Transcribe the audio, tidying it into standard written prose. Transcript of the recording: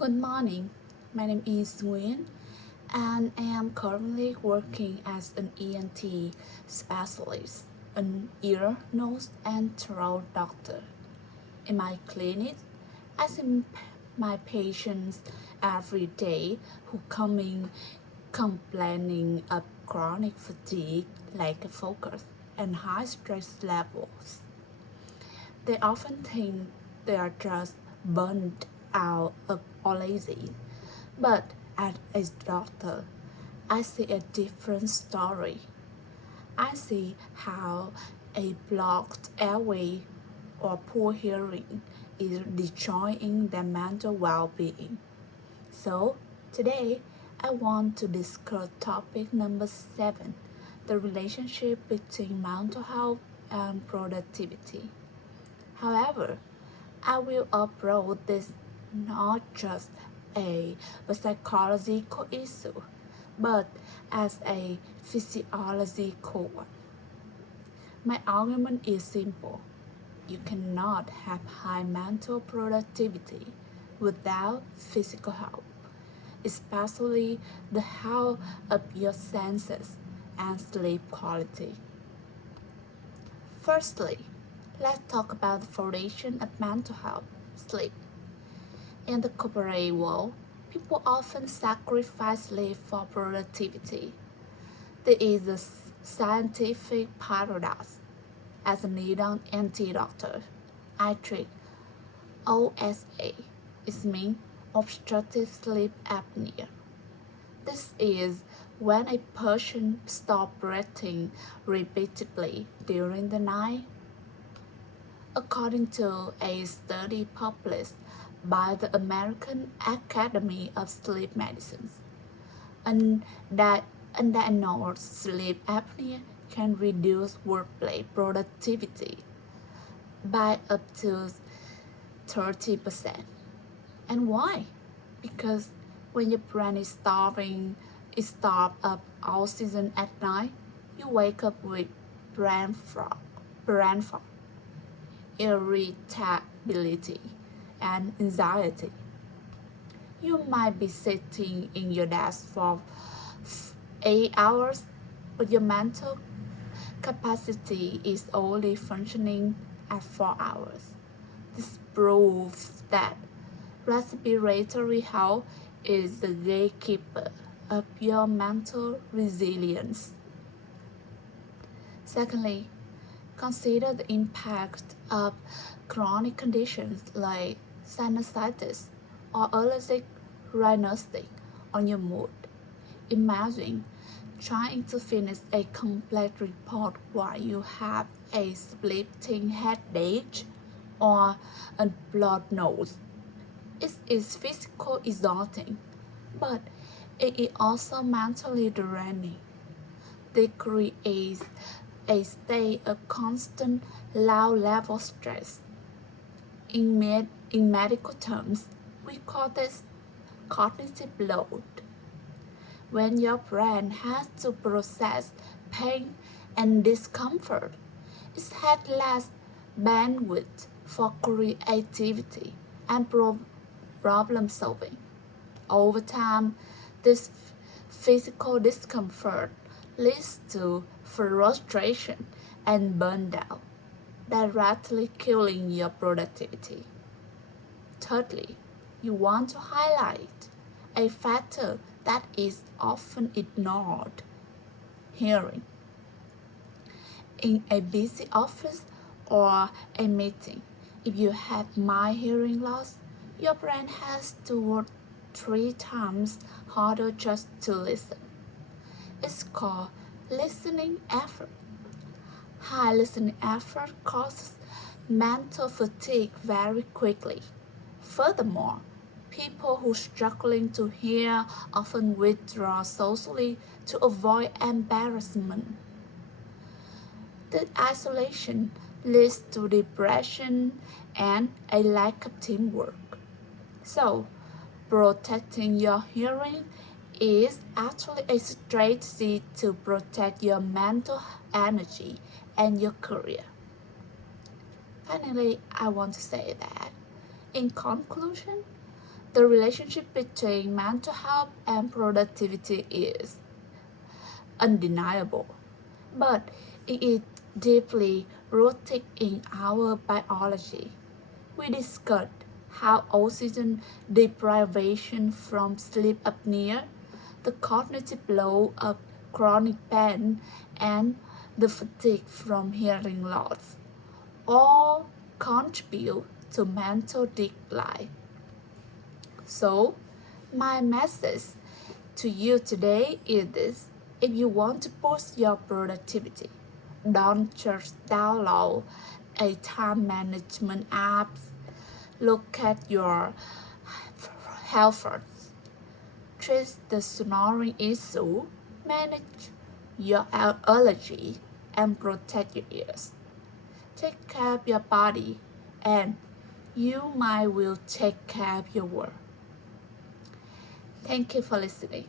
Good morning. My name is Nguyen, and I am currently working as an ENT specialist, an ear, nose, and throat doctor. In my clinic, I see my patients every day who come in complaining of chronic fatigue, lack of focus, and high stress levels. They often think they are just burnt out or lazy. But as a doctor, I see a different story. I see how a blocked airway or poor hearing is destroying their mental well-being. So, today I want to discuss topic number 7, the relationship between mental health and productivity. However, I will approach this not just a psychological issue, but as a physiological one. My argument is simple. You cannot have high mental productivity without physical health, especially the health of your senses and sleep quality. Firstly, let's talk about the foundation of mental health, sleep. In the corporate world, people often sacrifice sleep for productivity. There is a scientific paradox. As a needle anti-doctor, I treat OSA, it means obstructive sleep apnea. This is when a person stops breathing repeatedly during the night. According to a study published by the American Academy of Sleep Medicine, undiagnosed sleep apnea can reduce workplace productivity by up to 30%. And why? Because when your brain is starving, it starts up all season at night, you wake up with brain fog, irritability, and anxiety. You might be sitting in your desk for 8 hours, but your mental capacity is only functioning at 4 hours. This proves that respiratory health is the gatekeeper of your mental resilience. Secondly, consider the impact of chronic conditions like sinusitis or allergic rhinitis on your mood. Imagine trying to finish a complete report while you have a splitting headache or a blood nose. It is physically exhausting, but it is also mentally draining. They create a state of constant low-level stress. In medical terms, we call this cognitive load. When your brain has to process pain and discomfort, it has less bandwidth for creativity and problem solving. Over time, this physical discomfort leads to frustration and burnout, directly killing your productivity. Thirdly, you want to highlight a factor that is often ignored: hearing. In a busy office or a meeting, if you have mild hearing loss, your brain has to work 3 times harder just to listen. It's called listening effort. High listening effort causes mental fatigue very quickly. Furthermore, people who are struggling to hear often withdraw socially to avoid embarrassment. The isolation leads to depression and a lack of teamwork. So, protecting your hearing is actually a strategy to protect your mental energy and your career. Finally, I want to say that, in conclusion, The relationship between mental health and productivity is undeniable, but it is deeply rooted in our biology. We discussed how oxygen deprivation from sleep apnea, the cognitive load of chronic pain, and the fatigue from hearing loss all contribute to mental decline. So, my message to you today is this: if you want to boost your productivity, don't just download a time management app. Look at your health first. Treat the snoring issue, manage your allergy, and protect your ears. Take care of your body, and you might will take care of your world. Thank you for listening.